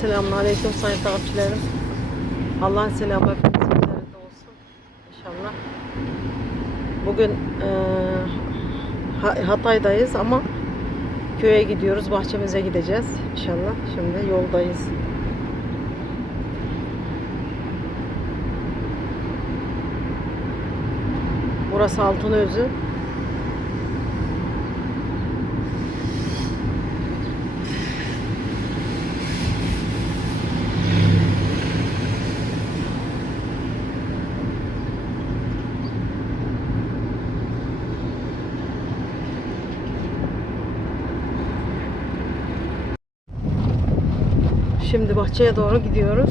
Selamun Aleyküm sayın takipçilerim. Allah'ın selamı hepinizin olsun. İnşallah. Bugün Ha- Hatay'dayız ama köye gidiyoruz. Bahçemize gideceğiz. İnşallah. Şimdi yoldayız. Burası Altınözü. Şimdi bahçeye doğru gidiyoruz.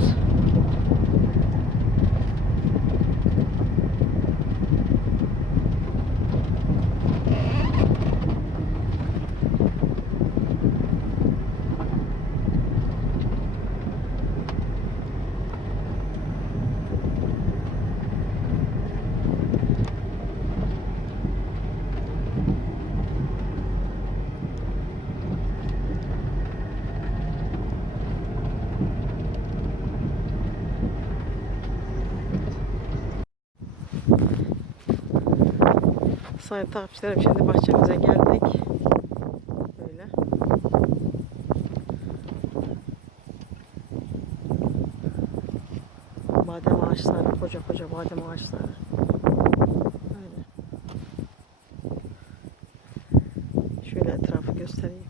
Sayın takipçilerim şimdi bahçemize geldik. Böyle. Badem ağaçları, koca koca badem ağaçları. Böyle. Şöyle etrafı göstereyim.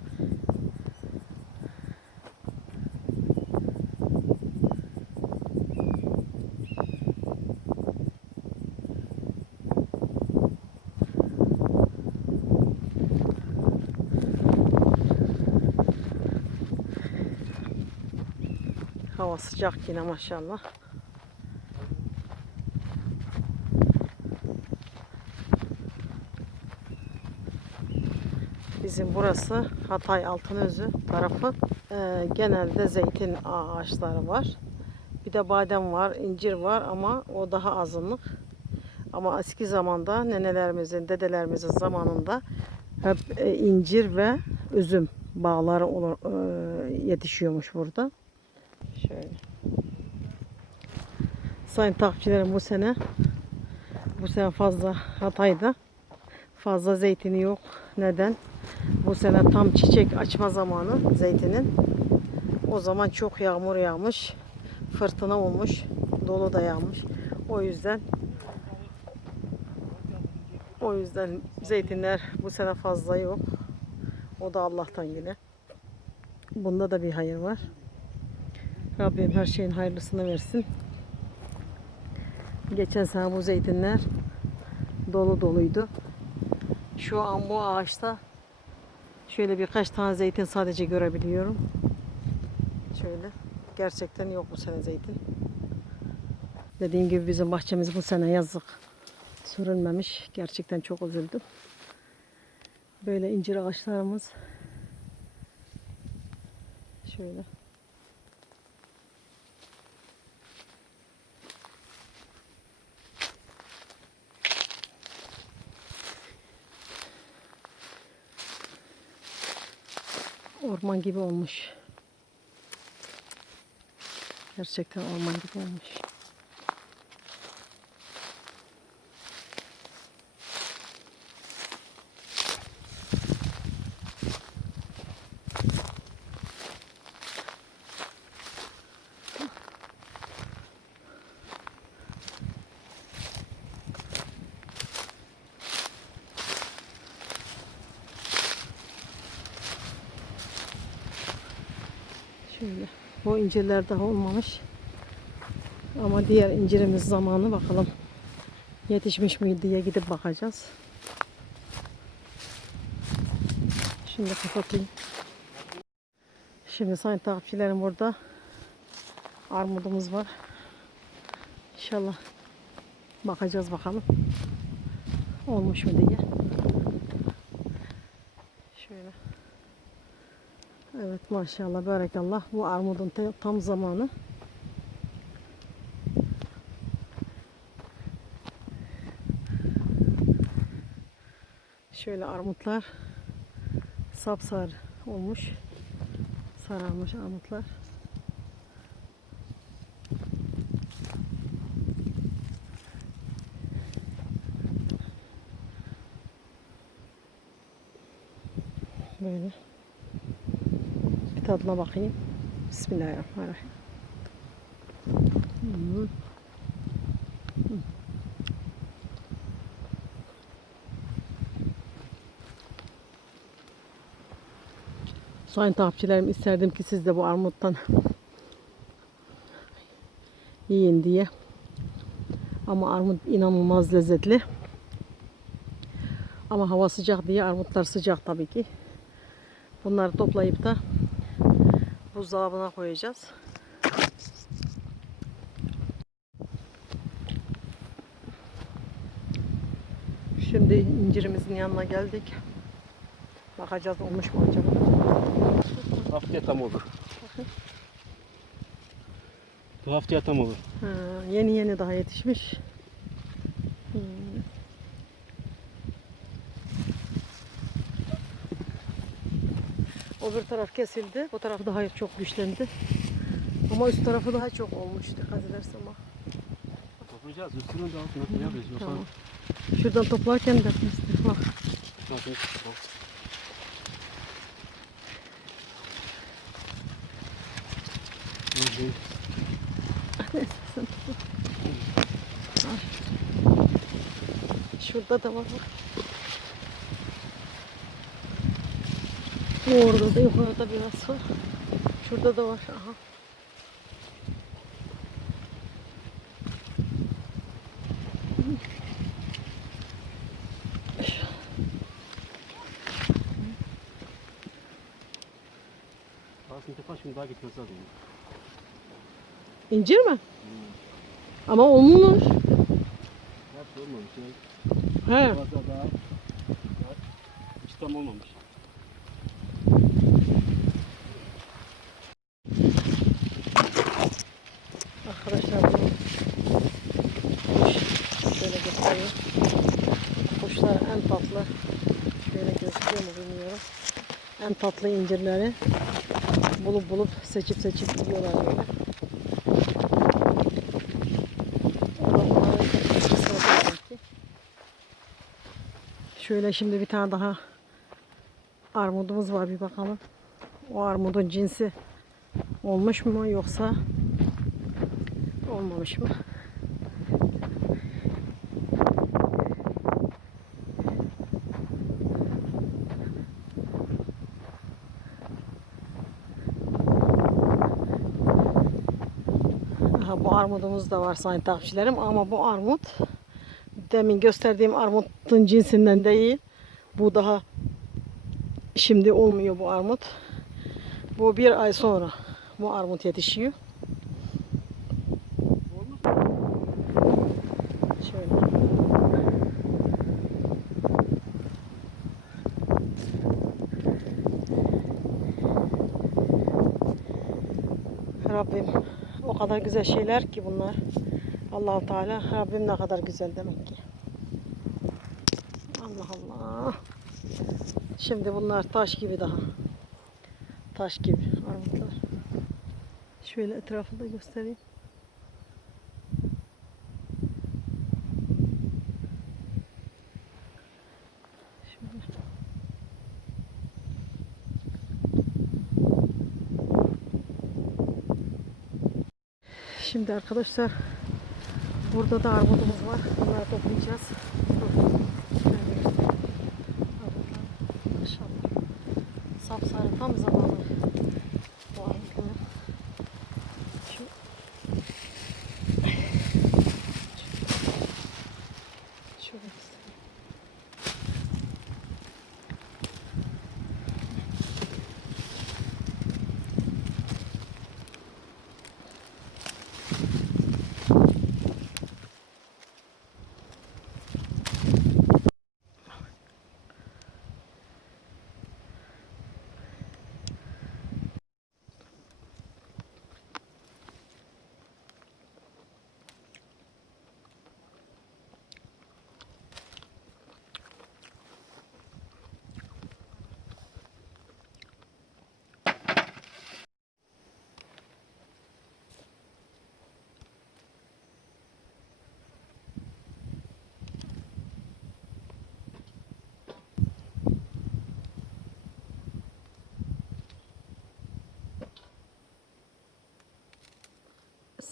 Sıcak yine maşallah. Bizim burası Hatay Altınözü tarafı. Ee, genelde zeytin ağaçları var. Bir de badem var, incir var ama o daha azınlık. Ama eski zamanda nenelerimizin, dedelerimizin zamanında hep e, incir ve üzüm bağları olur, e, yetişiyormuş burada. Şöyle. Sayın takipçilerim bu sene bu sene fazla Hatay'da fazla zeytini yok. Neden? Bu sene tam çiçek açma zamanı zeytinin. O zaman çok yağmur yağmış. Fırtına olmuş. Dolu da yağmış. O yüzden o yüzden zeytinler bu sene fazla yok. O da Allah'tan yine. Bunda da bir hayır var. Rabbim her şeyin hayırlısını versin. Geçen sene bu zeytinler dolu doluydu. Şu an bu ağaçta şöyle birkaç tane zeytin sadece görebiliyorum. Şöyle. Gerçekten yok bu sene zeytin. Dediğim gibi bizim bahçemiz bu sene yazık. Sürülmemiş. Gerçekten çok üzüldüm. Böyle incir ağaçlarımız. Şöyle. Orman gibi olmuş. Gerçekten orman gibi olmuş. Şöyle. Bu incirler daha olmamış. Ama diğer incirimiz zamanı bakalım. Yetişmiş mi diye gidip bakacağız. Şimdi kapatayım. Şimdi sayın takipçilerim burada armudumuz var. İnşallah bakacağız bakalım. Olmuş mu diye. Maşallah berekallah bu armudun tam zamanı. Şöyle armutlar sapsarı olmuş. Sararmış armutlar. Böyle. Tadına bakayım. Bismillahirrahmanirrahim. Hmm. Hmm. Sayın takipçilerim isterdim ki siz de bu armuttan yiyin diye. Ama armut inanılmaz lezzetli. Ama hava sıcak diye armutlar sıcak tabii ki. Bunları toplayıp da buzdolabına koyacağız. Şimdi incirimizin yanına geldik. Bakacağız olmuş mu acaba? Haftaya tam olur. Bu haftaya tam olur. Ha, yeni yeni daha yetişmiş. Öbür taraf kesildi. Bu taraf daha çok güçlendi. Ama üst tarafı daha çok olmuş dikkat edersen bak. Toplayacağız. Üstünü de altına yapacağız? Yoksa Tamam. Şuradan toplarken de bak. çıkacak? Evet. Şurada da var bak. Orada da yukarıda biraz var. Şurada da var. Aha. Aslında şimdi daha gitmesi lazım. İncir mi? Ama olmuş. Hepsi olmamış. He. fazla daha hiç tam olmamış. Arkadaşlar bu kuş şöyle göstereyim. Kuşlar en tatlı. Şöyle gözüküyor mu bilmiyorum. En tatlı incirleri bulup bulup seçip seçip yiyorlar böyle. Şöyle şimdi bir tane daha armudumuz var bir bakalım. O armudun cinsi olmuş mu yoksa olmamış mı? Aha, bu armudumuz da var sayın takipçilerim ama bu armut demin gösterdiğim armutun cinsinden değil. Bu daha şimdi olmuyor bu armut. Bu bir ay sonra bu armut yetişiyor. Rabbim o kadar güzel şeyler ki bunlar. Allahu Teala Rabbim ne kadar güzel demek ki. Allah Allah. Şimdi bunlar taş gibi daha. Taş gibi armutlar. Şöyle etrafı da göstereyim. Şöyle. Şimdi arkadaşlar burada da armudumuz var. Bunları toplayacağız. Sapsarı tam zamanı.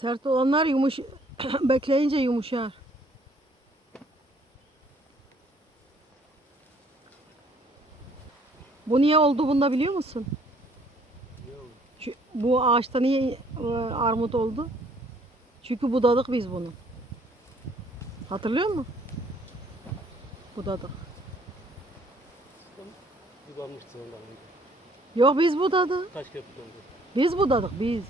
Sert olanlar yumuş bekleyince yumuşar. Bu niye oldu bunda biliyor musun? Şu, bu ağaçta niye e, armut oldu? Çünkü budadık biz bunu. Hatırlıyor musun? Budadık. Ondan. Yok biz budadık. Kaç kere tutandı. Biz budadık biz.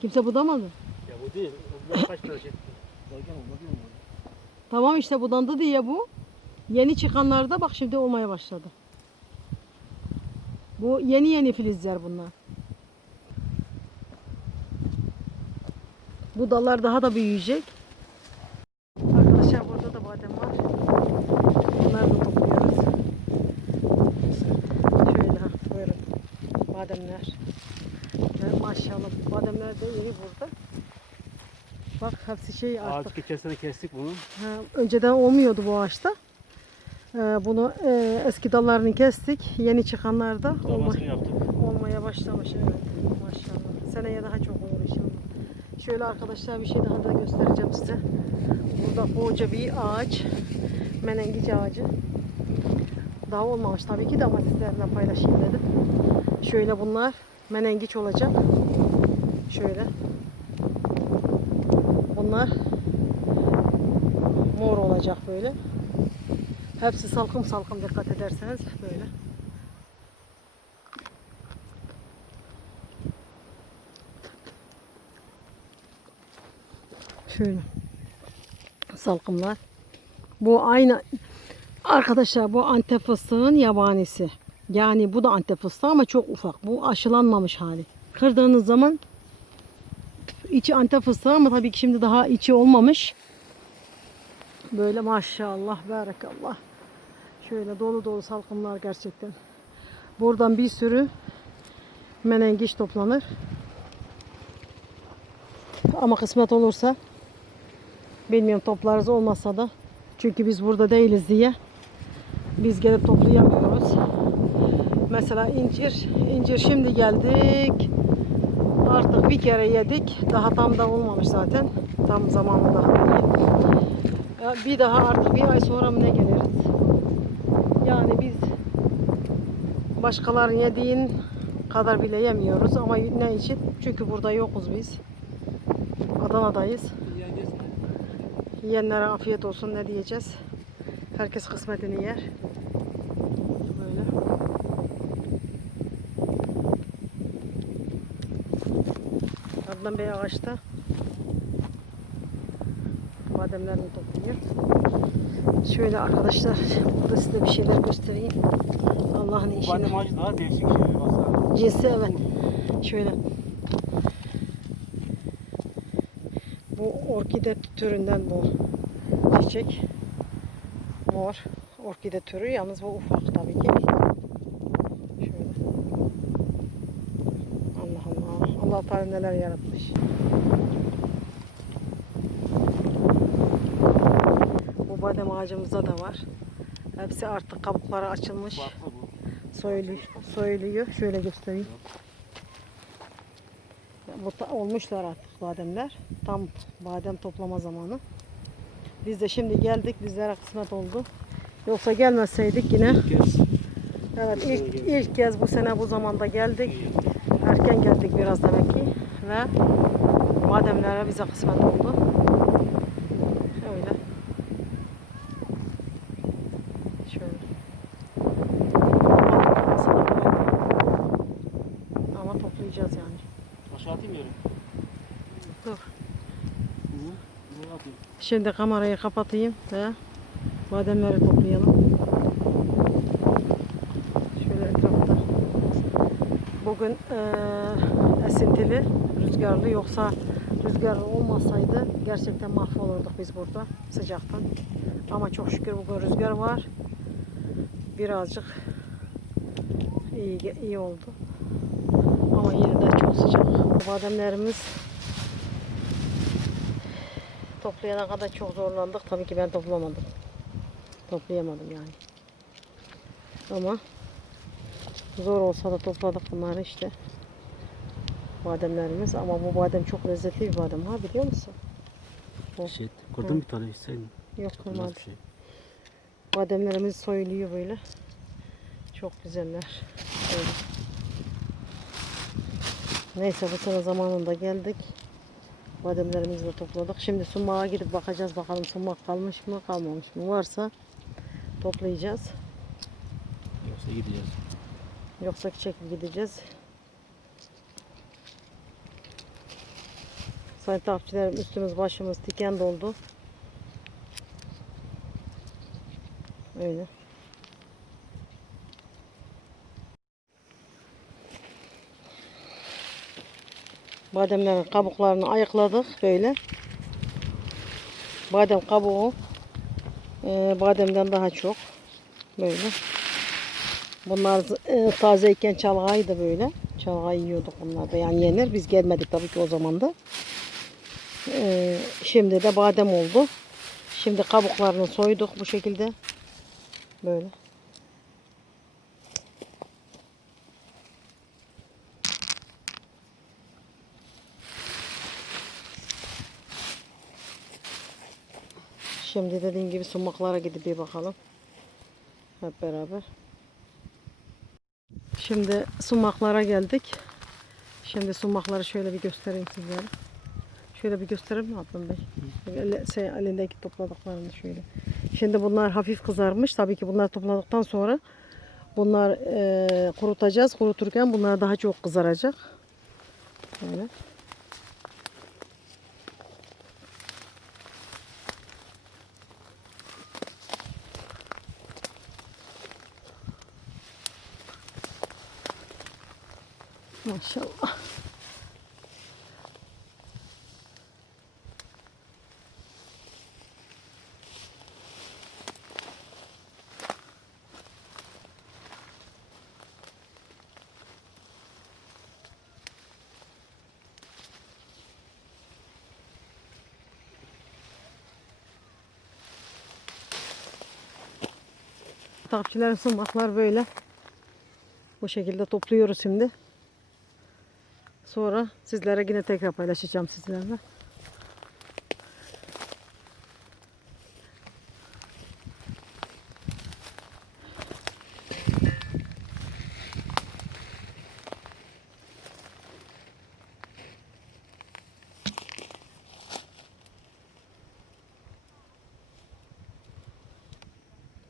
Kimse budamadı. Ya bu değil. O kaç tane şey. Derken olmadı mı? Tamam işte budandı diye bu. Yeni çıkanlarda bak şimdi olmaya başladı. Bu yeni yeni filizler bunlar. Bu dallar daha da büyüyecek. Arkadaşlar burada da badem var. Bunları da topluyoruz. Şöyle ha, buyurun. Bademler. Ya maşallah bademler de iri burada. Bak hepsi şey artık. Ağaç geçen sene kestik bunu. Ha, önceden olmuyordu bu ağaçta. Ee, bunu e, eski dallarını kestik. Yeni çıkanlar da olma, olmaya başlamış. Evet. Maşallah. Seneye daha çok olur inşallah. Şöyle arkadaşlar bir şey daha da göstereceğim size. Burada koca bir ağaç. Menengiç ağacı. Daha olmamış tabii ki de ama sizlerle paylaşayım dedim. Şöyle bunlar menengiç olacak. Şöyle. Bunlar mor olacak böyle. Hepsi salkım salkım dikkat ederseniz böyle. Şöyle. Salkımlar. Bu aynı arkadaşlar bu antep fıstığın yabanisi. Yani bu da antep fıstığı ama çok ufak. Bu aşılanmamış hali. Kırdığınız zaman içi antep fıstığı ama tabii ki şimdi daha içi olmamış. Böyle maşallah, barakallah. Şöyle dolu dolu salkımlar gerçekten. Buradan bir sürü menengiç toplanır. Ama kısmet olursa bilmiyorum toplarız olmasa da çünkü biz burada değiliz diye biz gelip toplayamıyoruz. Mesela incir, incir şimdi geldik. Artık bir kere yedik. Daha tam da olmamış zaten. Tam zamanı daha değil. Bir daha artık bir ay sonra mı ne geliriz? Yani biz başkalarının yediğin kadar bile yemiyoruz ama ne için? Çünkü burada yokuz biz. Adana'dayız. Yiyenlere afiyet olsun ne diyeceğiz? Herkes kısmetini yer. Böyle. Adnan Bey ağaçta bademlerini topluyor. Şöyle arkadaşlar burada size bir şeyler göstereyim. Allah'ın işini. badem ağacı daha değişik şey. Baksana. Cinsi evet. Şöyle. Bu orkide türünden bu çiçek. Mor. Orkide türü. Yalnız bu ufak tabii ki. Şöyle. Allah Teala neler yaratmış. Bu badem ağacımızda da var. Hepsi artık kabukları açılmış. Soyuluyor, soyuluyor. Şöyle göstereyim. Bu olmuşlar artık bademler. Tam badem toplama zamanı. Biz de şimdi geldik. Bizlere kısmet oldu. Yoksa gelmeseydik yine. İlk kez Evet ilk, ilk kez bu sene bu zamanda geldik. Erken geldik biraz demek ki. Ve bademlere bize kısmet oldu. Öyle. Şöyle. Ama toplayacağız yani. Aşağı atayım. Dur. Şimdi kamerayı kapatayım ve bademleri toplayalım. Şöyle etrafta. Bugün eee, esintili, rüzgarlı yoksa rüzgarlı olmasaydı gerçekten mahvolurduk biz burada sıcaktan. Ama çok şükür bugün rüzgar var. Birazcık iyi, iyi oldu. Ama yine de çok sıcak. Bademlerimiz toplayana kadar çok zorlandık. Tabii ki ben toplamadım. Toplayamadım yani. Ama zor olsa da topladık bunları işte. Bademlerimiz ama bu badem çok lezzetli bir badem ha biliyor musun? Şey, kırdın bir tane sen. Yok bir şey. Bademlerimiz soyuluyor böyle. Çok güzeller. Böyle. Neyse bu sene zamanında geldik. Bademlerimizi de topladık. Şimdi sumağa gidip bakacağız bakalım sumak kalmış mı kalmamış mı. Varsa toplayacağız. Yoksa gideceğiz. Yoksa çekip gideceğiz. Sayın takipçilerim üstümüz başımız diken doldu. Öyle. Bademlerin kabuklarını ayıkladık böyle. Badem kabuğu e, bademden daha çok böyle. Bunlar e, tazeyken çalgaydı böyle. Çalgay yiyorduk bunlar da yani yenir. Biz gelmedik tabii ki o zaman da. E, şimdi de badem oldu. Şimdi kabuklarını soyduk bu şekilde. Böyle. Şimdi dediğim gibi sumaklara gidip bir bakalım. Hep beraber. Şimdi sumaklara geldik. Şimdi sumakları şöyle bir göstereyim sizlere. Şöyle bir gösterir mi Adnan Bey? Elle- Şey, elindeki topladıklarını şöyle. Şimdi bunlar hafif kızarmış. Tabii ki bunları topladıktan sonra bunlar e, kurutacağız. Kuruturken bunlar daha çok kızaracak. Böyle. Maşallah. Takipçilerin sumaklar böyle. Bu şekilde topluyoruz şimdi. Sonra sizlere yine tekrar paylaşacağım sizlerle.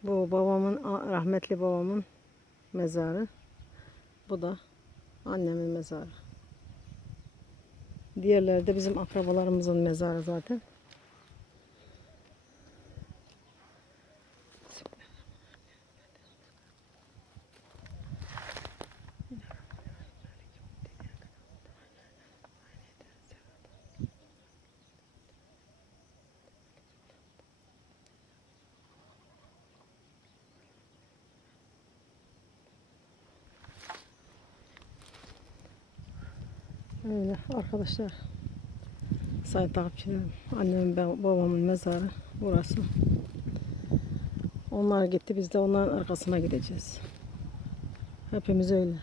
Bu babamın, rahmetli babamın mezarı. Bu da annemin mezarı. Diğerleri de bizim akrabalarımızın mezarı zaten. Öyle arkadaşlar. Sayın takipçilerim. Annemin ba- babamın mezarı burası. Onlar gitti biz de onların arkasına gideceğiz. Hepimiz öyle.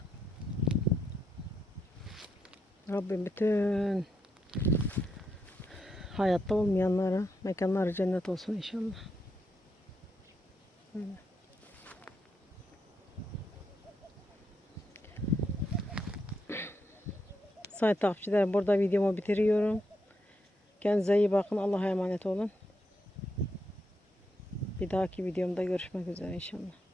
Rabbim bütün hayatta olmayanlara mekanları cennet olsun inşallah. Öyle. Sayın takipçilerim burada videomu bitiriyorum. Kendinize iyi bakın. Allah'a emanet olun. Bir dahaki videomda görüşmek üzere inşallah.